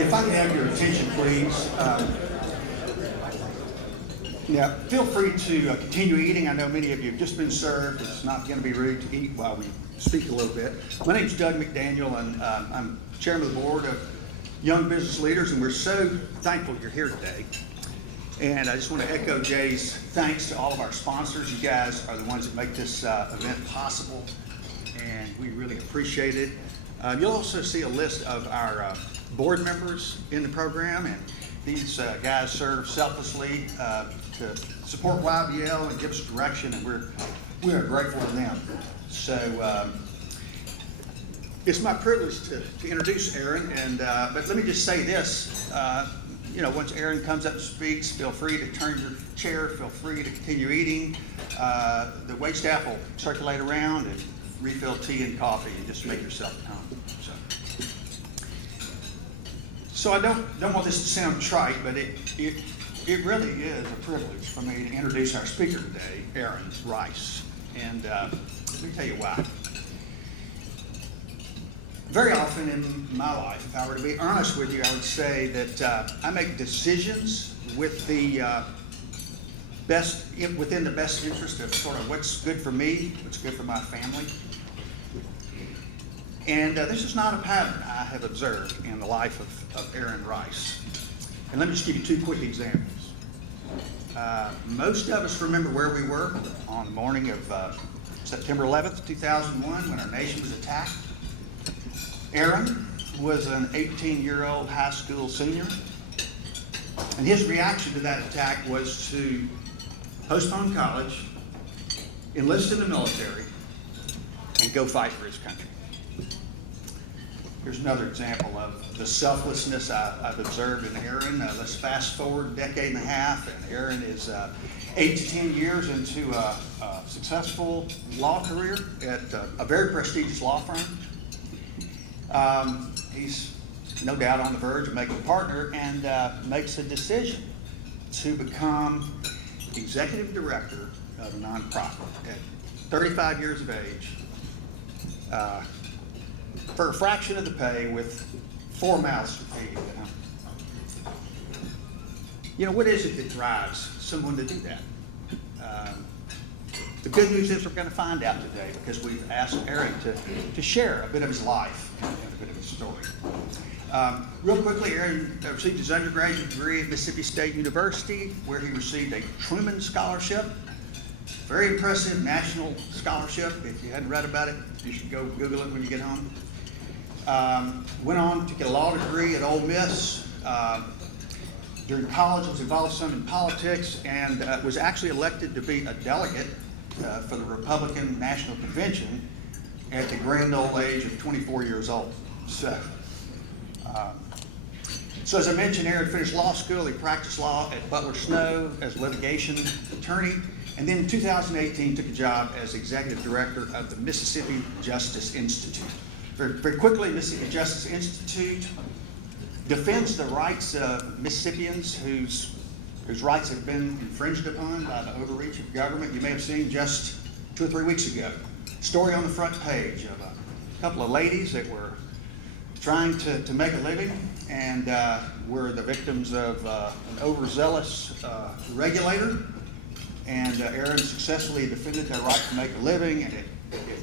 If I can have your attention, please. Now, feel free to continue eating. I know many of you have just been served. It's not going to be rude to eat while we speak a little bit. My name is Doug McDaniel, and I'm chairman of the board of Young Business Leaders, and we're so thankful you're here today. And I just want to echo Jay's thanks to all of our sponsors. You guys are the ones that make this event possible, and we really appreciate it. You'll also see a list of our board members in the program, and these guys serve selflessly to support YBL and give us direction, and we are grateful to them. So it's my privilege to introduce Aaron, and but let me just say this. Once Aaron comes up and speaks, feel free to turn your chair, feel free to continue eating. The wait staff will circulate around and refill tea and coffee, and just make yourself at home. So I don't want this to sound trite, but it really is a privilege for me to introduce our speaker today, Aaron Rice. And let me tell you why. Very often in my life, if I were to be honest with you, I would say that I make decisions with within the best interest of sort of what's good for me, what's good for my family. And this is not a pattern I have observed in the life of Aaron Rice. And let me just give you two quick examples. Most of us remember where we were on the morning of September 11th, 2001, when our nation was attacked. Aaron was an 18-year-old high school senior, and his reaction to that attack was to postpone college, enlist in the military, and go fight for his country. Here's another example of the selflessness I've observed in Aaron. Let's fast forward a decade and a half, and Aaron is 8 to 10 years into a successful law career at a very prestigious law firm. He's no doubt on the verge of making a partner, and makes a decision to become executive director of a nonprofit at 35 years of age, for a fraction of the pay, with 4 mouths to feed. What is it that drives someone to do that? The good news is we're going to find out today, because we've asked Aaron to share a bit of his life and a bit of his story. Real quickly, Aaron received his undergraduate degree at Mississippi State University, where he received a Truman Scholarship. Very impressive national scholarship. If you hadn't read about it, you should go Google it when you get home. Went on to get a law degree at Ole Miss. During college, was involved some in politics, and was actually elected to be a delegate for the Republican National Convention at the grand old age of 24 years old. So as I mentioned, Aaron finished law school. He practiced law at Butler Snow as a litigation attorney, and then in 2018 took a job as executive director of the Mississippi Justice Institute. Very quickly, Mississippi Justice Institute defends the rights of Mississippians whose rights have been infringed upon by the overreach of government. You may have seen just 2 or 3 weeks ago, a story on the front page of a couple of ladies that were trying to make a living, and were the victims of an overzealous regulator. And Aaron successfully defended their right to make a living, and it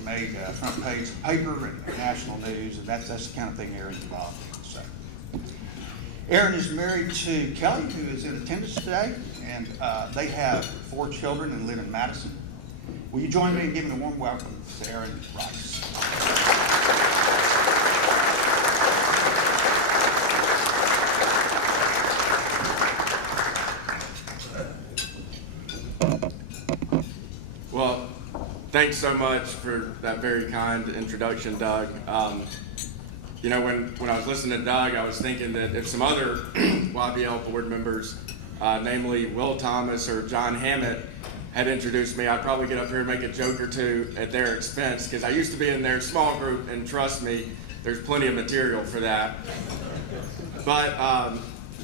made front page paper and national news, and that's the kind of thing Aaron's involved in. So, Aaron is married to Kelly, who is in attendance today, and they have 4 children and live in Madison. Will you join me in giving a warm welcome to Aaron Rice? Well, thanks so much for that very kind introduction, Doug. When I was listening to Doug, I was thinking that if some other YBL board members, namely Will Thomas or John Hammett, had introduced me, I'd probably get up here and make a joke or two at their expense, because I used to be in their small group, and trust me, there's plenty of material for that. But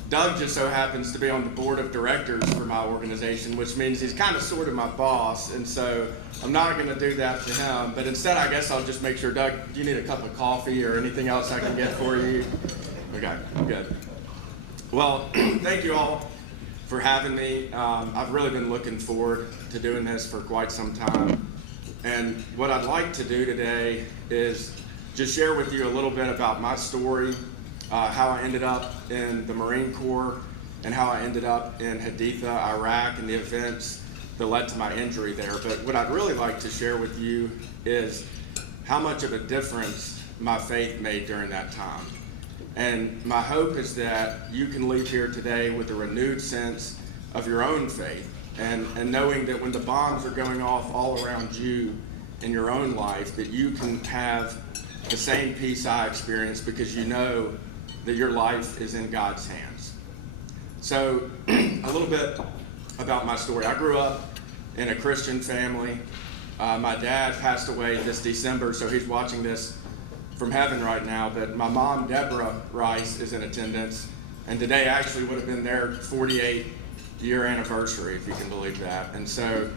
Doug just so happens to be on the board of directors for my organization, which means he's kind of sort of my boss, and so I'm not going to do that to him. But instead, I guess I'll just make sure, Doug, do you need a cup of coffee or anything else I can get for you? Okay, good. Well, thank you all for having me. I've really been looking forward to doing this for quite some time. And what I'd like to do today is just share with you a little bit about my story, how I ended up in the Marine Corps, and how I ended up in Haditha, Iraq, and the events that led to my injury there. But what I'd really like to share with you is how much of a difference my faith made during that time. And my hope is that you can leave here today with a renewed sense of your own faith and knowing that when the bombs are going off all around you in your own life, that you can have the same peace I experienced because you know that your life is in God's hands. So a little bit about my story. I grew up in a Christian family. My dad passed away this December, so he's watching this from heaven right now, but my mom, Deborah Rice, is in attendance, and today actually would have been their 48-year anniversary, if you can believe that. And so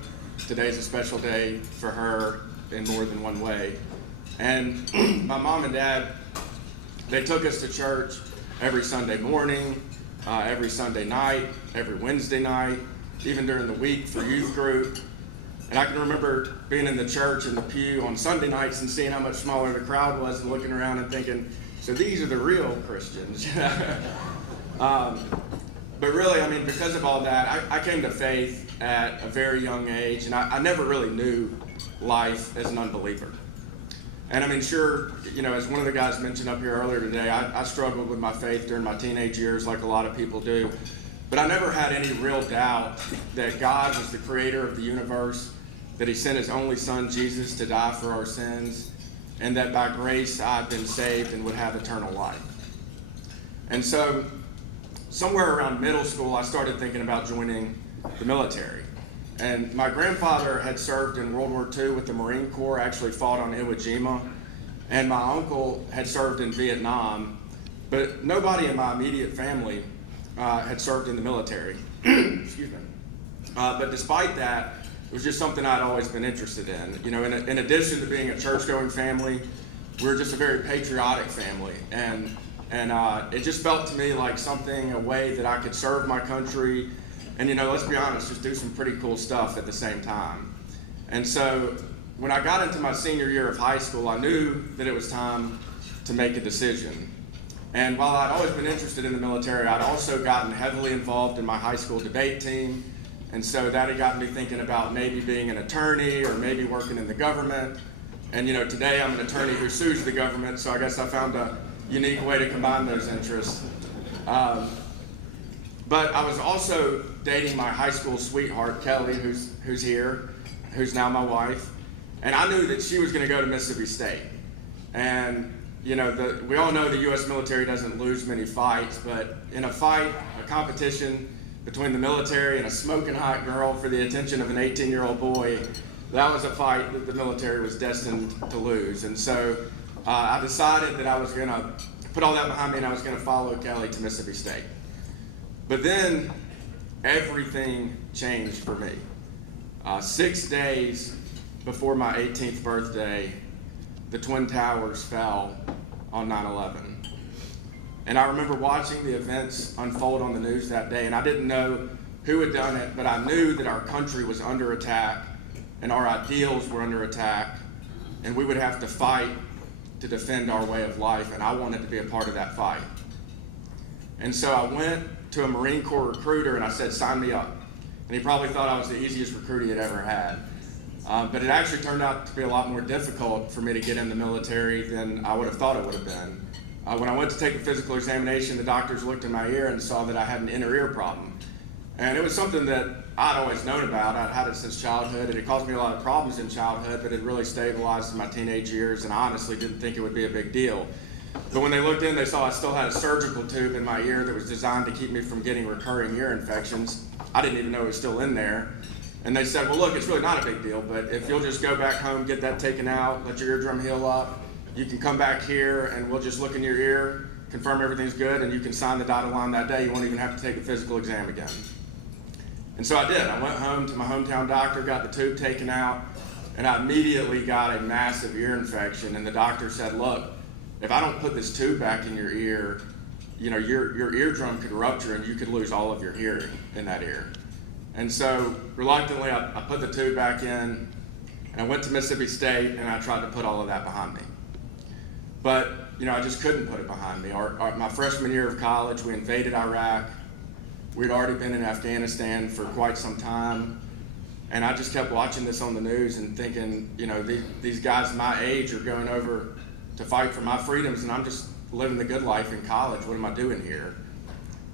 today's a special day for her in more than one way. And my mom and dad, they took us to church every Sunday morning, every Sunday night, every Wednesday night, even during the week for youth group. And I can remember being in the church in the pew on Sunday nights and seeing how much smaller the crowd was and looking around and thinking, so these are the real Christians. But really, I mean, because of all that, I came to faith at a very young age, and I never really knew life as an unbeliever. And I mean, sure, you know, as one of the guys mentioned up here earlier today, I struggled with my faith during my teenage years like a lot of people do. But I never had any real doubt that God was the creator of the universe, that he sent his only son, Jesus, to die for our sins, and that by grace I've been saved and would have eternal life. And so somewhere around middle school, I started thinking about joining the military. And my grandfather had served in World War II with the Marine Corps, actually fought on Iwo Jima, and my uncle had served in Vietnam, but nobody in my immediate family had served in the military. Excuse me. But despite that, it was just something I'd always been interested in. You know, in addition to being a church-going family, we're just a very patriotic family, and it just felt to me like something, a way that I could serve my country, and you know, let's be honest, just do some pretty cool stuff at the same time. And so when I got into my senior year of high school, I knew that it was time to make a decision. And while I'd always been interested in the military, I'd also gotten heavily involved in my high school debate team. And so that had gotten me thinking about maybe being an attorney or maybe working in the government. And you know, today I'm an attorney who sues the government, so I guess I found a unique way to combine those interests. But I was also dating my high school sweetheart, Kelly, who's here, who's now my wife. And I knew that she was gonna go to Mississippi State. And you know, we all know the U.S. military doesn't lose many fights, but in a fight, a competition between the military and a smoking hot girl for the attention of an 18-year-old boy, that was a fight that the military was destined to lose. And so I decided that I was gonna put all that behind me and I was gonna follow Kelly to Mississippi State. But then everything changed for me. 6 days before my 18th birthday, the Twin Towers fell on 9/11. And I remember watching the events unfold on the news that day, and I didn't know who had done it, but I knew that our country was under attack and our ideals were under attack, and we would have to fight to defend our way of life, and I wanted to be a part of that fight. And so I went to a Marine Corps recruiter and I said, sign me up. And he probably thought I was the easiest recruiter he had ever had. But it actually turned out to be a lot more difficult for me to get in the military than I would have thought it would have been. When I went to take a physical examination, the doctors looked in my ear and saw that I had an inner ear problem. And it was something that I'd always known about. I'd had it since childhood, and it caused me a lot of problems in childhood, but it really stabilized in my teenage years, and I honestly didn't think it would be a big deal. But when they looked in, they saw I still had a surgical tube in my ear that was designed to keep me from getting recurring ear infections. I didn't even know it was still in there. And they said, well, look, it's really not a big deal, but if you'll just go back home, get that taken out, let your eardrum heal up, you can come back here and we'll just look in your ear, confirm everything's good, and you can sign the dotted line that day. You won't even have to take a physical exam again. And so I did. I went home to my hometown doctor, got the tube taken out, and I immediately got a massive ear infection. And the doctor said, look, if I don't put this tube back in your ear, your eardrum could rupture and you could lose all of your hearing in that ear. And so reluctantly, I put the tube back in, and I went to Mississippi State, and I tried to put all of that behind me. But I just couldn't put it behind me. My freshman year of college, we invaded Iraq. We'd already been in Afghanistan for quite some time. And I just kept watching this on the news and thinking, these guys my age are going over to fight for my freedoms, and I'm just living the good life in college. What am I doing here?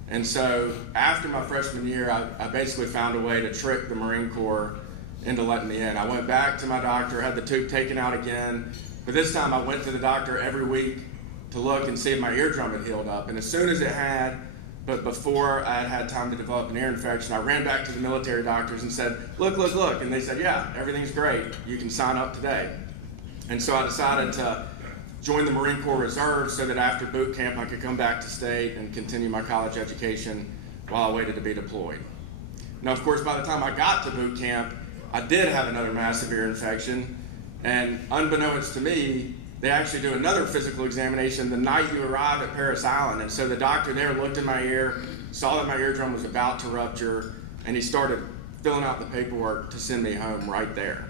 And so after my freshman year, I basically found a way to trick the Marine Corps into letting me in. I went back to my doctor, had the tube taken out again, but this time I went to the doctor every week to look and see if my eardrum had healed up. And as soon as it had, but before I had time to develop an ear infection, I ran back to the military doctors and said, look. And they said, yeah, everything's great. You can sign up today. And so I decided to join the Marine Corps Reserve so that after boot camp I could come back to state and continue my college education while I waited to be deployed. Now, of course, by the time I got to boot camp, I did have another massive ear infection, and unbeknownst to me, they actually do another physical examination the night you arrive at Parris Island. And so the doctor there looked in my ear, saw that my eardrum was about to rupture, and he started filling out the paperwork to send me home right there.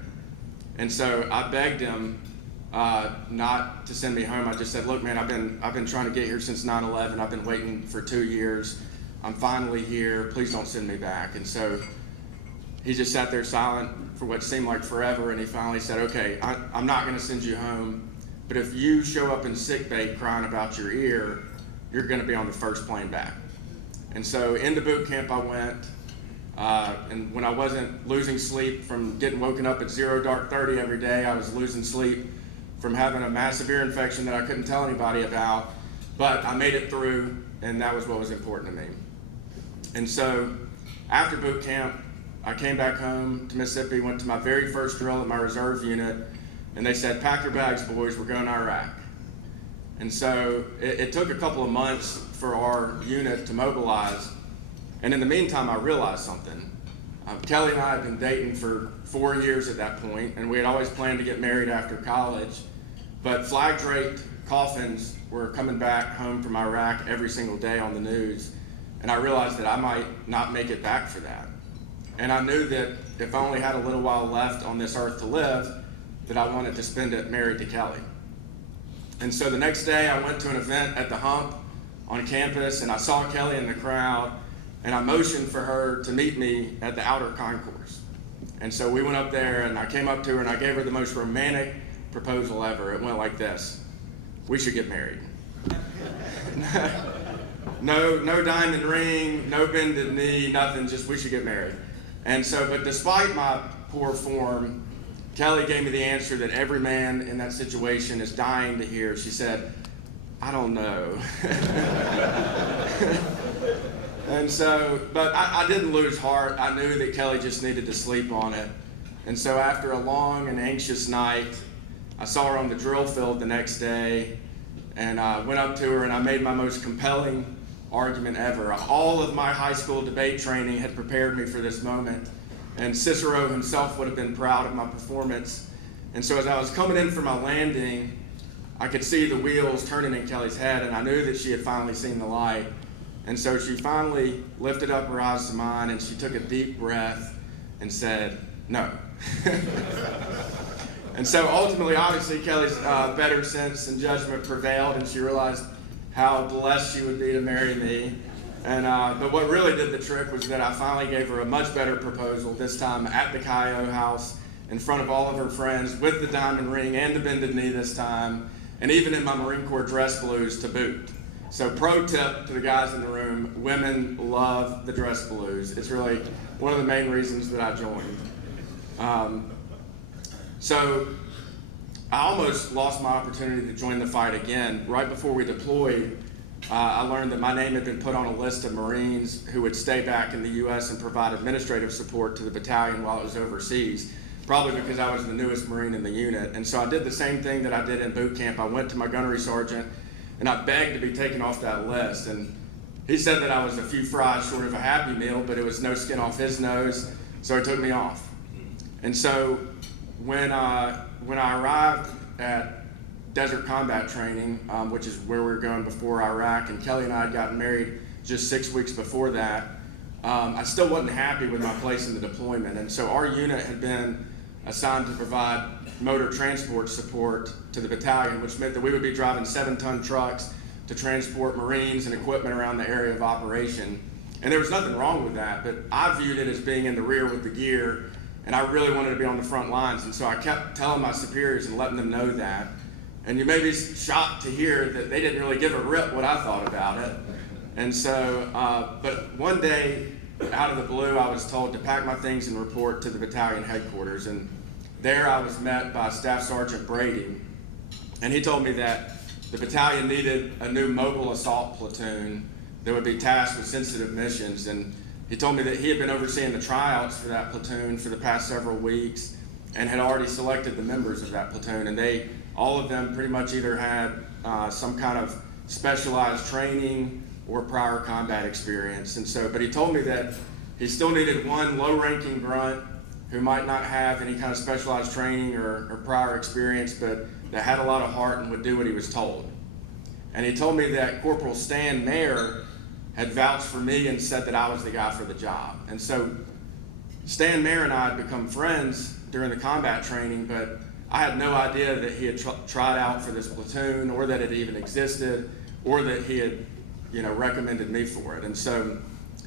And so I begged him not to send me home. I just said, look, man, I've been trying to get here since 9/11. I've been waiting for 2 years. I'm finally here. Please don't send me back. And so he just sat there silent for what seemed like forever, and he finally said, okay, I'm not going to send you home, but if you show up in sickbay crying about your ear, you're going to be on the first plane back. And so into boot camp I went, and when I wasn't losing sleep from getting woken up at 0 dark 30 every day, I was losing sleep from having a massive ear infection that I couldn't tell anybody about, but I made it through, and that was what was important to me. And so after boot camp, I came back home to Mississippi, went to my very first drill at my reserve unit, and they said, pack your bags, boys, we're going to Iraq. And so it took a couple of months for our unit to mobilize, and in the meantime, I realized something. Kelly and I had been dating for 4 years at that point, and we had always planned to get married after college, but flag-draped coffins were coming back home from Iraq every single day on the news, and I realized that I might not make it back for that. And I knew that if I only had a little while left on this earth to live, that I wanted to spend it married to Kelly. And so the next day I went to an event at the Hump on campus, and I saw Kelly in the crowd, and I motioned for her to meet me at the outer concourse. And so we went up there, and I came up to her, and I gave her the most romantic proposal ever. It went like this: we should get married. No diamond ring, no bended knee, nothing, just we should get married. And so, but despite my poor form, Kelly gave me the answer that every man in that situation is dying to hear. She said, I don't know. And so, but I didn't lose heart. I knew that Kelly just needed to sleep on it. And so after a long and anxious night, I saw her on the drill field the next day, and I went up to her and I made my most compelling argument ever. All of my high school debate training had prepared me for this moment, and Cicero himself would have been proud of my performance. And so as I was coming in for my landing, I could see the wheels turning in Kelly's head, and I knew that she had finally seen the light. And so she finally lifted up her eyes to mine, and she took a deep breath and said, no. And so ultimately, obviously, Kelly's better sense and judgment prevailed, and she realized how blessed she would be to marry me. And but what really did the trick was that I finally gave her a much better proposal, this time at the Cayo house, in front of all of her friends, with the diamond ring and the bended knee this time, and even in my Marine Corps dress blues to boot. So pro tip to the guys in the room: women love the dress blues. It's really one of the main reasons that I joined. So I almost lost my opportunity to join the fight again. Right before we deployed, I learned that my name had been put on a list of Marines who would stay back in the U.S. and provide administrative support to the battalion while it was overseas, probably because I was the newest Marine in the unit. And so I did the same thing that I did in boot camp. I went to my gunnery sergeant and I begged to be taken off that list. And he said that I was a few fries short of a Happy Meal, but it was no skin off his nose, so he took me off. And so when I arrived at desert combat training, which is where we were going before Iraq, and Kelly and I had gotten married just 6 weeks before that. I still wasn't happy with my place in the deployment, and so our unit had been assigned to provide motor transport support to the battalion, which meant that we would be driving 7-ton trucks to transport Marines and equipment around the area of operation. And there was nothing wrong with that, but I viewed it as being in the rear with the gear, and I really wanted to be on the front lines, and so I kept telling my superiors and letting them know that. And you may be shocked to hear that they didn't really give a rip what I thought about it. And so, but one day, out of the blue, I was told to pack my things and report to the battalion headquarters, and there I was met by Staff Sergeant Brady, and he told me that the battalion needed a new mobile assault platoon that would be tasked with sensitive missions, and he told me that he had been overseeing the tryouts for that platoon for the past several weeks and had already selected the members of that platoon, and all of them pretty much either had some kind of specialized training or prior combat experience. And so, but he told me that he still needed one low-ranking grunt who might not have any kind of specialized training or prior experience, but that had a lot of heart and would do what he was told. And he told me that Corporal Stan Mayer had vouched for me and said that I was the guy for the job. And so Stan Mayer and I had become friends during the combat training, but I had no idea that he had tried out for this platoon, or that it even existed, or that he had, recommended me for it. And so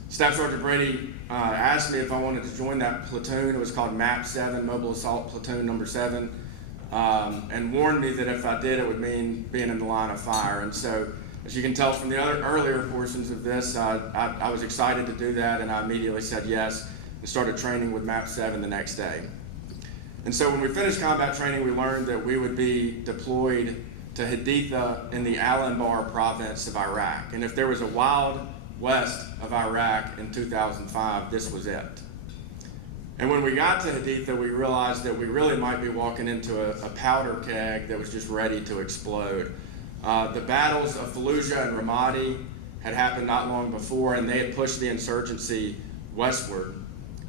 Staff Sergeant Brady asked me if I wanted to join that platoon. It was called MAP 7, Mobile Assault Platoon Number 7, and warned me that if I did, it would mean being in the line of fire. And so, as you can tell from the earlier portions of this, I was excited to do that, and I immediately said yes and started training with MAP 7 the next day. And so when we finished combat training, we learned that we would be deployed to Haditha in the Al-Anbar province of Iraq. And if there was a wild west of Iraq in 2005, this was it. And when we got to Haditha, we realized that we really might be walking into a powder keg that was just ready to explode. The battles of Fallujah and Ramadi had happened not long before, and they had pushed the insurgency westward.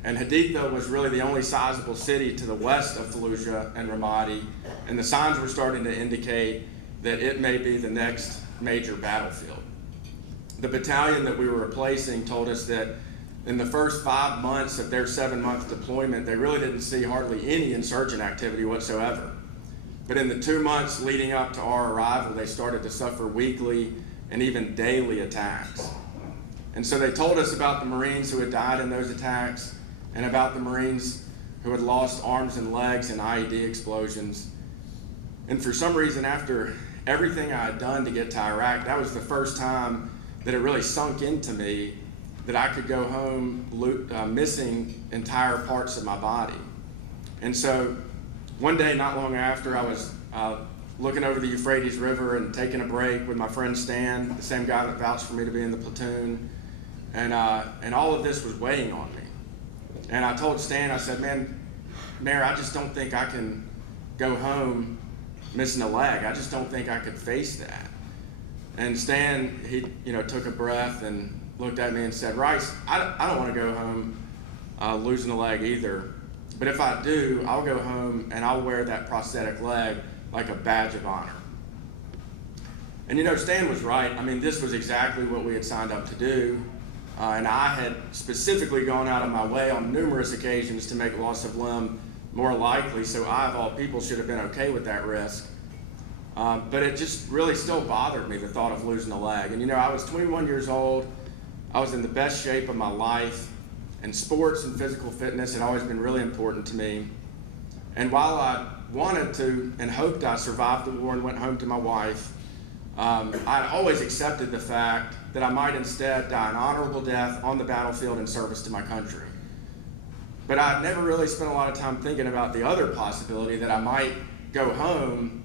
And Haditha was really the only sizable city to the west of Fallujah and Ramadi, and the signs were starting to indicate that it may be the next major battlefield. The battalion that we were replacing told us that in the first 5 months of their 7-month deployment, they really didn't see hardly any insurgent activity whatsoever. But in the 2 months leading up to our arrival, they started to suffer weekly and even daily attacks. And so they told us about the Marines who had died in those attacks, and about the Marines who had lost arms and legs in IED explosions. And for some reason, after everything I had done to get to Iraq, that was the first time that it really sunk into me that I could go home missing entire parts of my body. And so one day, not long after, I was looking over the Euphrates River and taking a break with my friend Stan, the same guy that vouched for me to be in the platoon, and all of this was weighing on me. And I told Stan, I said, man, Mayor, I just don't think I can go home missing a leg. I just don't think I could face that. And Stan, he took a breath and looked at me and said, Rice, I don't want to go home losing a leg either. But if I do, I'll go home and I'll wear that prosthetic leg like a badge of honor. And Stan was right. I mean, this was exactly what we had signed up to do. And I had specifically gone out of my way on numerous occasions to make loss of limb more likely, so I, of all people, should have been okay with that risk. But it just really still bothered me, the thought of losing a leg. And I was 21 years old. I was in the best shape of my life, and sports and physical fitness had always been really important to me. And while I wanted to and hoped I survived the war and went home to my wife, I'd always accepted the fact that I might instead die an honorable death on the battlefield in service to my country. But I'd never really spent a lot of time thinking about the other possibility that I might go home,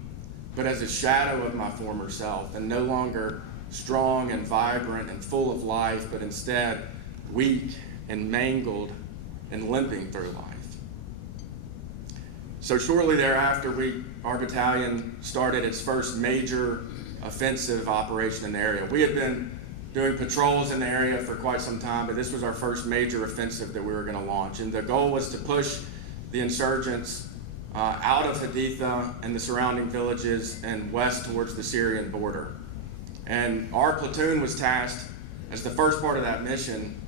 but as a shadow of my former self, and no longer strong and vibrant and full of life, but instead weak and mangled and limping through life. So shortly thereafter, our battalion started its first major offensive operation in the area. We had been doing patrols in the area for quite some time, but this was our first major offensive that we were going to launch. And the goal was to push the insurgents out of Haditha and the surrounding villages and west towards the Syrian border. And our platoon was tasked as the first part of that mission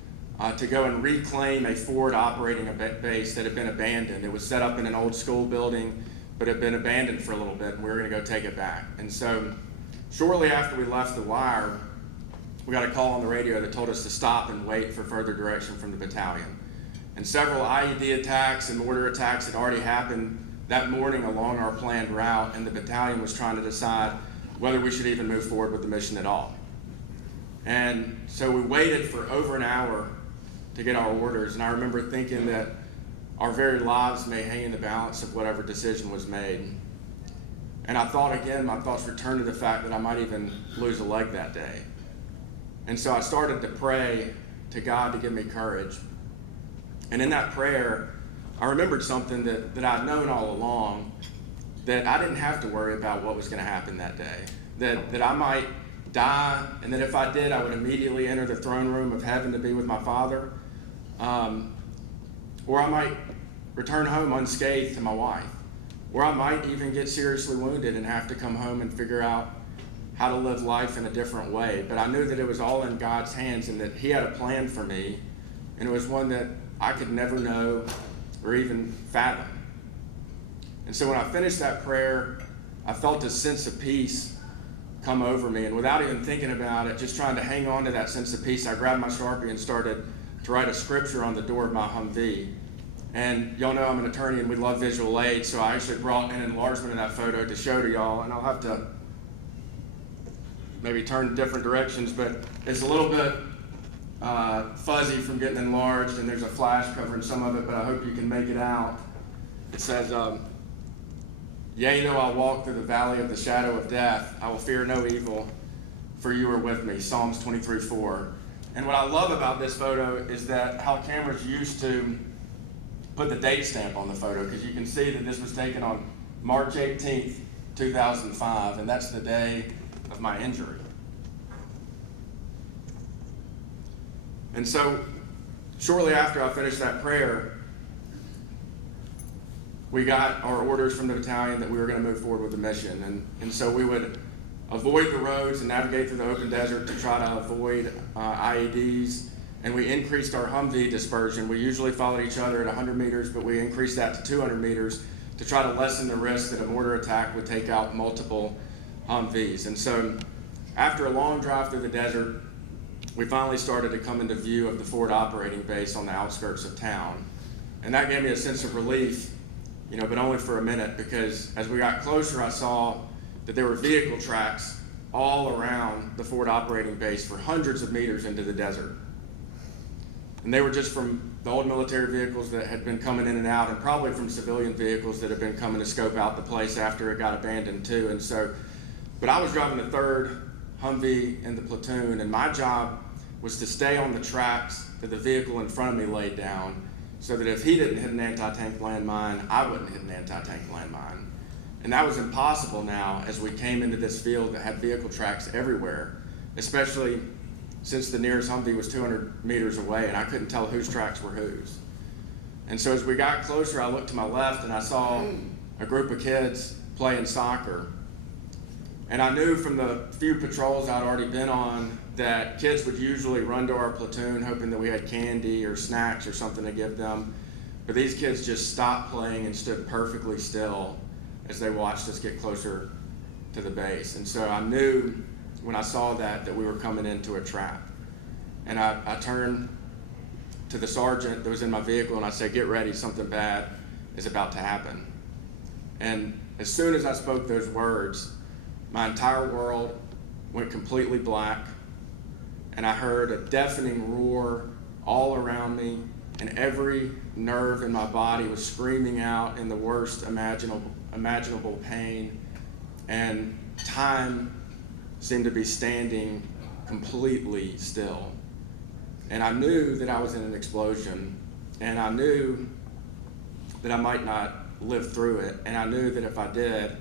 to go and reclaim a forward operating base that had been abandoned. It was set up in an old school building, but had been abandoned for a little bit, and we were going to go take it back. And so shortly after we left the wire, we got a call on the radio that told us to stop and wait for further direction from the battalion. And several IED attacks and mortar attacks had already happened that morning along our planned route, and the battalion was trying to decide whether we should even move forward with the mission at all. And so we waited for over an hour to get our orders, and I remember thinking that our very lives may hang in the balance of whatever decision was made. And I thought again, my thoughts returned to the fact that I might even lose a leg that day. And so I started to pray to God to give me courage. And in that prayer, I remembered something that I'd known all along, that I didn't have to worry about what was going to happen that day, that I might die, and that if I did, I would immediately enter the throne room of heaven to be with my Father, or I might return home unscathed to my wife, or I might even get seriously wounded and have to come home and figure out how to live life in a different way. But I knew that it was all in God's hands and that He had a plan for me, and it was one that I could never know or even fathom. And so when I finished that prayer, I felt a sense of peace come over me, and without even thinking about it, just trying to hang on to that sense of peace, I grabbed my Sharpie and started to write a scripture on the door of my Humvee. And y'all know I'm an attorney and we love visual aids, so I actually brought an enlargement of that photo to show to y'all, and I'll have to maybe turn different directions, but it's a little bit fuzzy from getting enlarged, and there's a flash covering some of it, but I hope you can make it out. It says, yea, though I walk through the valley of the shadow of death, I will fear no evil, for you are with me. Psalms 23:4. And what I love about this photo is that how cameras used to put the date stamp on the photo, because you can see that this was taken on March 18th, 2005, and that's the day of my injury. And so shortly after I finished that prayer, we got our orders from the battalion that we were going to move forward with the mission. And so we would avoid the roads and navigate through the open desert to try to avoid IEDs. And we increased our Humvee dispersion. We usually followed each other at 100 meters, but we increased that to 200 meters to try to lessen the risk that a mortar attack would take out multiple Humvees. And so after a long drive through the desert, we finally started to come into view of the forward operating base on the outskirts of town. And that gave me a sense of relief, but only for a minute, because as we got closer, I saw that there were vehicle tracks all around the forward operating base for hundreds of meters into the desert. And they were just from the old military vehicles that had been coming in and out, and probably from civilian vehicles that had been coming to scope out the place after it got abandoned too. And so, but I was driving the third Humvee in the platoon, and my job was to stay on the tracks that the vehicle in front of me laid down, so that if he didn't hit an anti-tank landmine, I wouldn't hit an anti-tank landmine. And that was impossible now as we came into this field that had vehicle tracks everywhere, especially since the nearest Humvee was 200 meters away, and I couldn't tell whose tracks were whose. And so as we got closer, I looked to my left and I saw a group of kids playing soccer. And I knew from the few patrols I'd already been on that kids would usually run to our platoon hoping that we had candy or snacks or something to give them. But these kids just stopped playing and stood perfectly still as they watched us get closer to the base. And so I knew when I saw that we were coming into a trap. And I turned to the sergeant that was in my vehicle and I said, "Get ready, something bad is about to happen." And as soon as I spoke those words, my entire world went completely black, and I heard a deafening roar all around me, and every nerve in my body was screaming out in the worst imaginable pain, and time seemed to be standing completely still. And I knew that I was in an explosion, and I knew that I might not live through it, and I knew that if I did,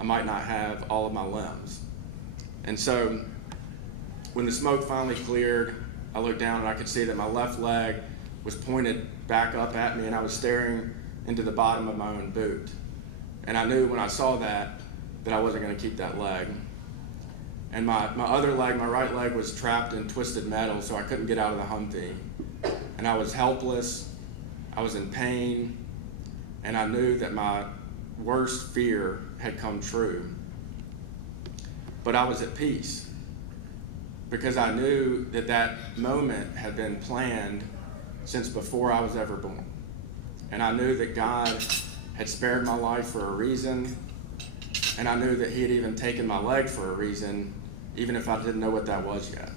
I might not have all of my limbs. And so when the smoke finally cleared, I looked down and I could see that my left leg was pointed back up at me, and I was staring into the bottom of my own boot. And I knew when I saw that I wasn't going to keep that leg. And my other leg, my right leg, was trapped in twisted metal, so I couldn't get out of the Humvee. And I was helpless, I was in pain, and I knew that my worst fear had come true. But I was at peace, because I knew that that moment had been planned since before I was ever born. And I knew that God had spared my life for a reason, and I knew that he had even taken my leg for a reason, even if I didn't know what that was yet.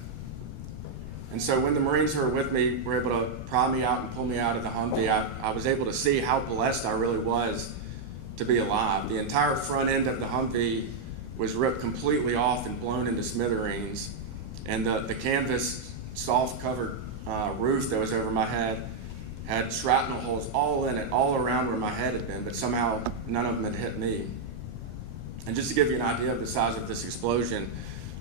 And so when the Marines who were with me were able to pry me out and pull me out of the Humvee, I was able to see how blessed I really was to be alive. The entire front end of the Humvee was ripped completely off and blown into smithereens, and the canvas soft covered roof that was over my head had shrapnel holes all in it, all around where my head had been, but somehow none of them had hit me. And just to give you an idea of the size of this explosion,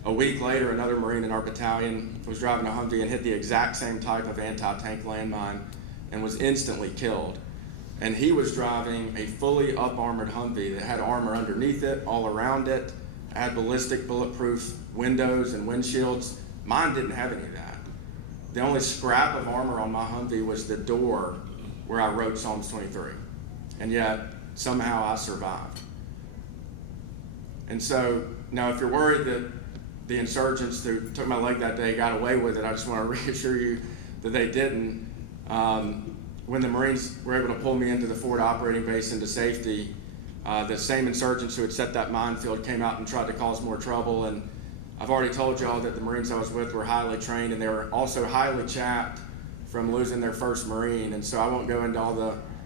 a week later, another Marine in our battalion was driving a Humvee and hit the exact same type of anti-tank landmine and was instantly killed. And he was driving a fully up-armored Humvee that had armor underneath it, all around it, had ballistic bulletproof windows and windshields. Mine didn't have any of that. The only scrap of armor on my Humvee was the door where I wrote Psalms 23. And yet, somehow I survived. And so, now if you're worried that the insurgents who took my leg that day got away with it, I just want to reassure you that they didn't. When the Marines were able to pull me into the forward operating base into safety, the same insurgents who had set that minefield came out and tried to cause more trouble. And I've already told y'all that the Marines I was with were highly trained, and they were also highly chapped from losing their first Marine. And so I won't go into all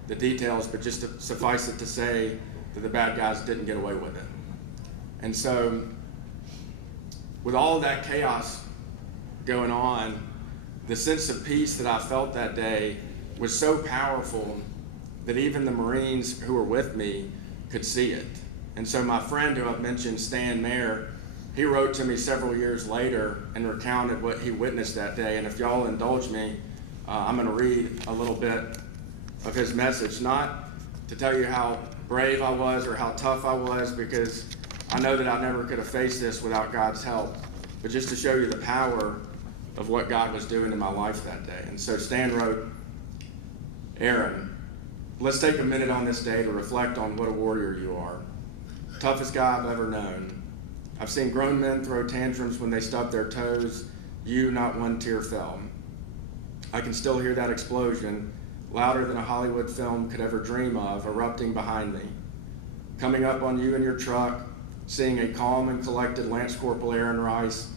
the details, but just to suffice it to say that the bad guys didn't get away with it. And so with all of that chaos going on, the sense of peace that I felt that day was so powerful that even the Marines who were with me could see it. And so my friend who I've mentioned, Stan Mayer, he wrote to me several years later and recounted what he witnessed that day. And if y'all indulge me, I'm gonna read a little bit of his message, not to tell you how brave I was or how tough I was, because I know that I never could have faced this without God's help, but just to show you the power of what God was doing in my life that day. And so Stan wrote, "Aaron, let's take a minute on this day to reflect on what a warrior you are. Toughest guy I've ever known. I've seen grown men throw tantrums when they stubbed their toes. You, not one tear fell. I can still hear that explosion, louder than a Hollywood film could ever dream of, erupting behind me. Coming up on you in your truck, seeing a calm and collected Lance Corporal Aaron Rice,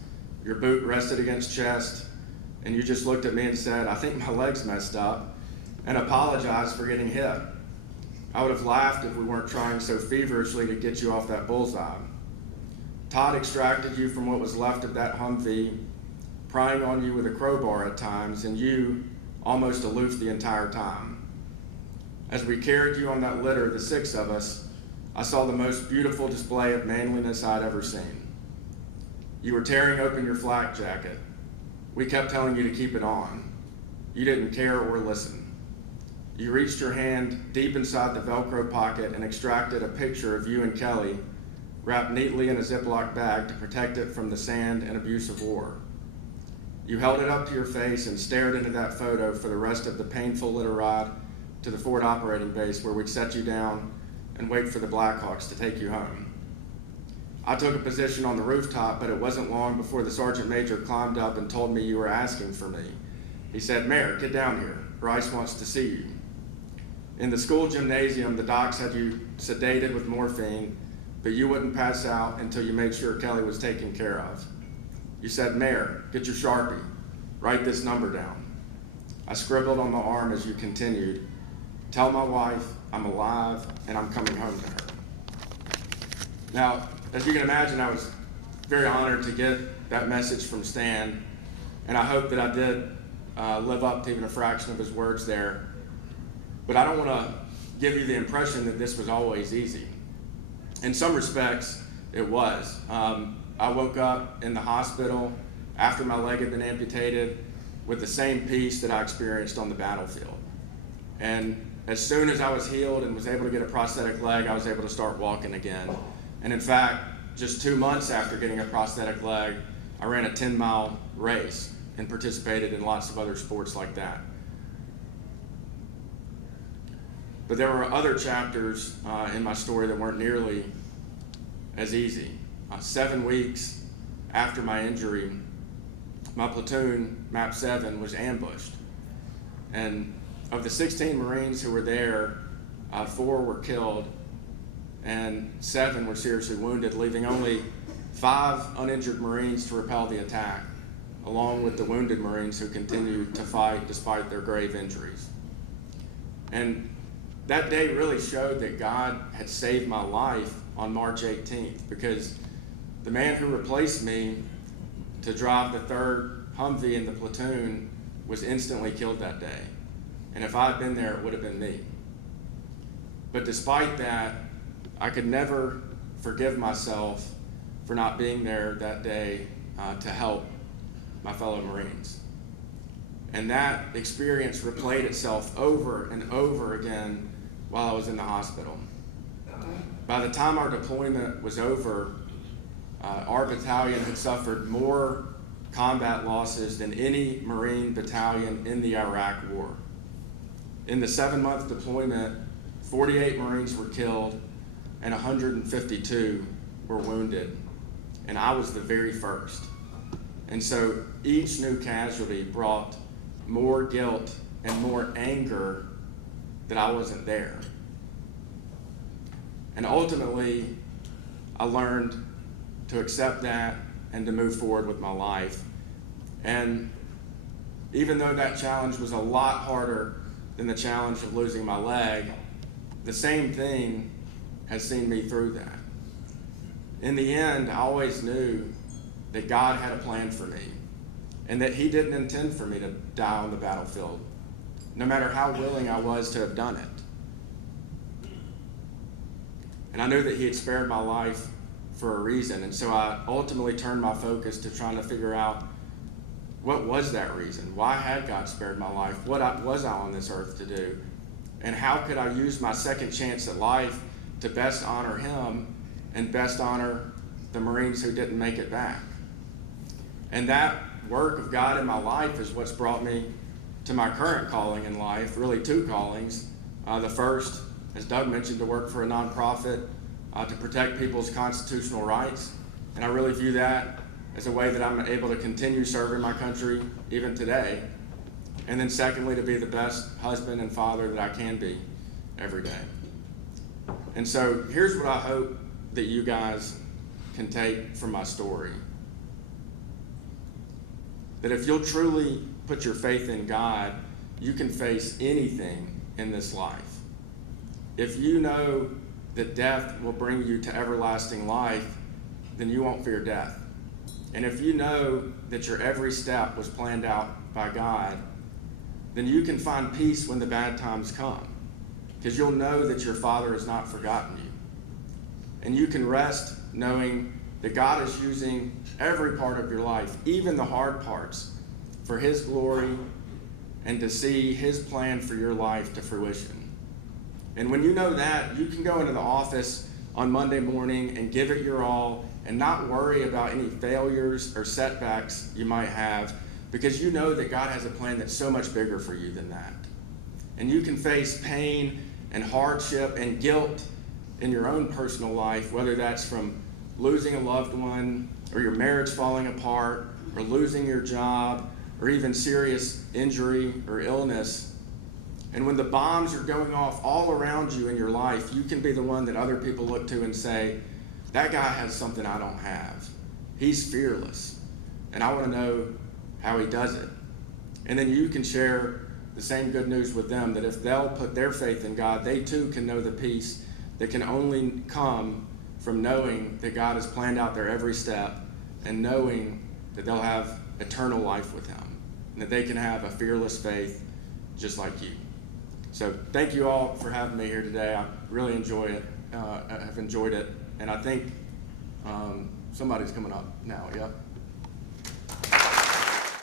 your boot rested against chest, and you just looked at me and said, 'I think my leg's messed up,' and apologized for getting hit. I would have laughed if we weren't trying so feverishly to get you off that bullseye. Todd extracted you from what was left of that Humvee, prying on you with a crowbar at times, and you almost aloof the entire time. As we carried you on that litter, the six of us, I saw the most beautiful display of manliness I'd ever seen. You were tearing open your flak jacket. We kept telling you to keep it on. You didn't care or listen. You reached your hand deep inside the Velcro pocket and extracted a picture of you and Kelly, wrapped neatly in a Ziploc bag to protect it from the sand and abuse of war. You held it up to your face and stared into that photo for the rest of the painful litter ride to the forward operating base, where we'd set you down and wait for the Blackhawks to take you home. I took a position on the rooftop, but it wasn't long before the sergeant major climbed up and told me you were asking for me. He said, 'Mayor, get down here. Bryce wants to see you.' In the school gymnasium, the docs had you sedated with morphine, but you wouldn't pass out until you made sure Kelly was taken care of. You said, 'Mayor, get your Sharpie. Write this number down.' I scribbled on my arm as you continued, 'Tell my wife I'm alive and I'm coming home to her.' Now, as you can imagine, I was very honored to get that message from Stan, and I hope that I did live up to even a fraction of his words there. But I don't want to give you the impression that this was always easy. In some respects, it was. I woke up in the hospital after my leg had been amputated with the same peace that I experienced on the battlefield. And as soon as I was healed and was able to get a prosthetic leg, I was able to start walking again. And in fact, just 2 months after getting a prosthetic leg, I ran a 10-mile race and participated in lots of other sports like that. But there were other chapters in my story that weren't nearly as easy. 7 weeks after my injury, my platoon, MAP 7, was ambushed. And of the 16 Marines who were there, 4 were killed and 7 were seriously wounded, leaving only 5 uninjured Marines to repel the attack, along with the wounded Marines who continued to fight despite their grave injuries. And that day really showed that God had saved my life on March 18th, because the man who replaced me to drive the 3rd Humvee in the platoon was instantly killed that day. And if I had been there, it would have been me. But despite that, I could never forgive myself for not being there that day to help my fellow Marines. And that experience replayed itself over and over again while I was in the hospital. By the time our deployment was over, our battalion had suffered more combat losses than any Marine battalion in the Iraq War. In the 7-month deployment, 48 Marines were killed and 152 were wounded, and I was the very first. And so each new casualty brought more guilt and more anger that I wasn't there. And ultimately, I learned to accept that and to move forward with my life. And even though that challenge was a lot harder than the challenge of losing my leg, the same thing has seen me through that. In the end, I always knew that God had a plan for me and that He didn't intend for me to die on the battlefield, no matter how willing I was to have done it. And I knew that He had spared my life for a reason, and so I ultimately turned my focus to trying to figure out what was that reason? Why had God spared my life? What was I on this earth to do? And how could I use my second chance at life to best honor Him and best honor the Marines who didn't make it back? And that work of God in my life is what's brought me to my current calling in life, really 2 callings. The first, as Doug mentioned, to work for a nonprofit to protect people's constitutional rights. And I really view that as a way that I'm able to continue serving my country even today. And then secondly, to be the best husband and father that I can be every day. And so here's what I hope that you guys can take from my story. That if you'll truly put your faith in God, you can face anything in this life. If you know that death will bring you to everlasting life, then you won't fear death. And if you know that your every step was planned out by God, then you can find peace when the bad times come, because you'll know that your Father has not forgotten you. And you can rest knowing that God is using every part of your life, even the hard parts, for His glory and to see His plan for your life to fruition. And when you know that, you can go into the office on Monday morning and give it your all and not worry about any failures or setbacks you might have, because you know that God has a plan that's so much bigger for you than that. And you can face pain and hardship and guilt in your own personal life, whether that's from losing a loved one, or your marriage falling apart, or losing your job, or even serious injury or illness. And when the bombs are going off all around you in your life, you can be the one that other people look to and say, that guy has something I don't have. He's fearless, and I want to know how he does it. And then you can share the same good news with them, that if they'll put their faith in God, they too can know the peace that can only come from knowing that God has planned out their every step, and knowing that they'll have eternal life with Him, and that they can have a fearless faith just like you. So thank you all for having me here today. I really enjoy it. I've enjoyed it, and I think somebody's coming up now. Yep.